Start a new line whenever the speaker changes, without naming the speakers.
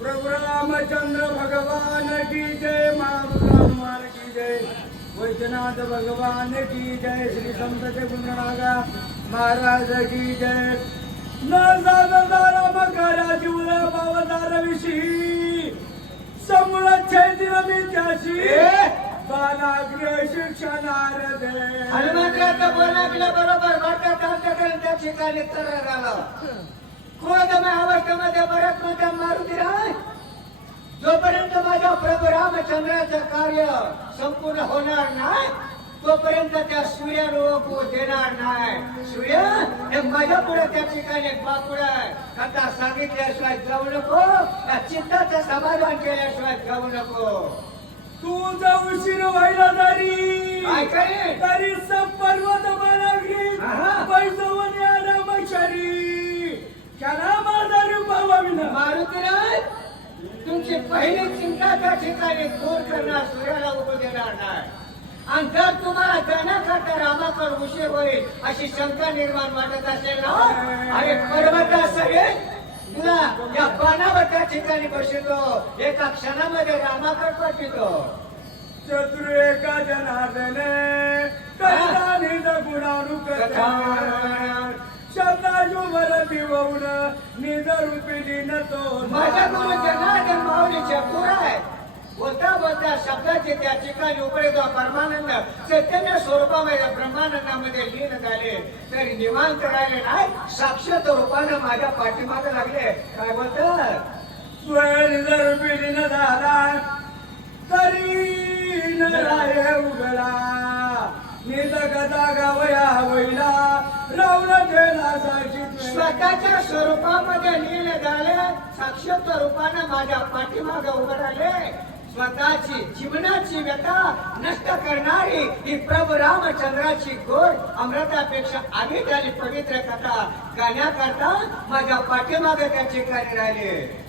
प्रभु रामचंद्र भगवान की जय मारुती की जय वैद्यनाथ भगवान की जय. श्री संत गुणरागा महाराज की जय न दादा मकरा जीवला बावदार विषयी
बरोबर आमच्याकडे त्या ठिकाणी क्रोधमय अवस्थेमध्ये माझ्या मारुती राय. जोपर्यंत माझ्या प्रभू रामचंद्राचं कार्य संपूर्ण होणार नाही तोपर्यंत त्या सूर्याला ओळखू देणार नाही. सूर्य हे माझ्या पुढे त्या ठिकाणी बापुड आहे. आता सांगितल्याशिवाय जाऊ नको त्या चित्ताचं समाधान केल्याशिवाय जाऊ नको.
तू जर उशीर व्हायला तरी? तरी सब पर्वत बालाग्री
आहा.
पैजवणी आरामशारी त्याला माझा रूपाविना
मारुतीराज तुमची पहिली चिंता त्या ठिकाणी दूर करणार सूर्याला उभं देणार नाही. आणि जर तुम्हाला जाण्याकरता रामाकडे उशीर होईल अशी शंका निर्माण वाटत असेल ना अरे पर्वत सगळे तुला या बाणावर त्या ठिकाणी बसतो एका क्षणामध्ये रामाकडे पाठवतो
चतुर एका जनार्दने कथा निज गुणानुकथा शब्दाजो वरती वौन निज रूपी दिन तो
माझ्या गुरु जनार्दन माऊलीच्या पुराय बोलता बोलता शब्दाचे त्या ठिकाणी उपयोग परमानंद चैतन्य स्वरूपामध्ये ब्रह्मानंदामध्ये लीन झाले. तरी निवांत राहिले नाही साक्षात रूपानं माझ्या पाठीमागे लागले. काय बोलतात?
स्वयं निज रूपी दिन झाला तरी न उगला निज गदा गावया वैला रावण गेला
स्वतःच्या स्वरूपामध्ये लीन झाले साक्षात रूपानं माझ्या पाठीमागे उभं राहिले. स्वतःची जीवनाची व्यथा नष्ट करणारी ही प्रभू रामचंद्राची गोड अमृतापेक्षा आधी आणि पवित्र कथा. गाण्याकरता माझ्या पाठीमागे त्याची कार्य राहिले.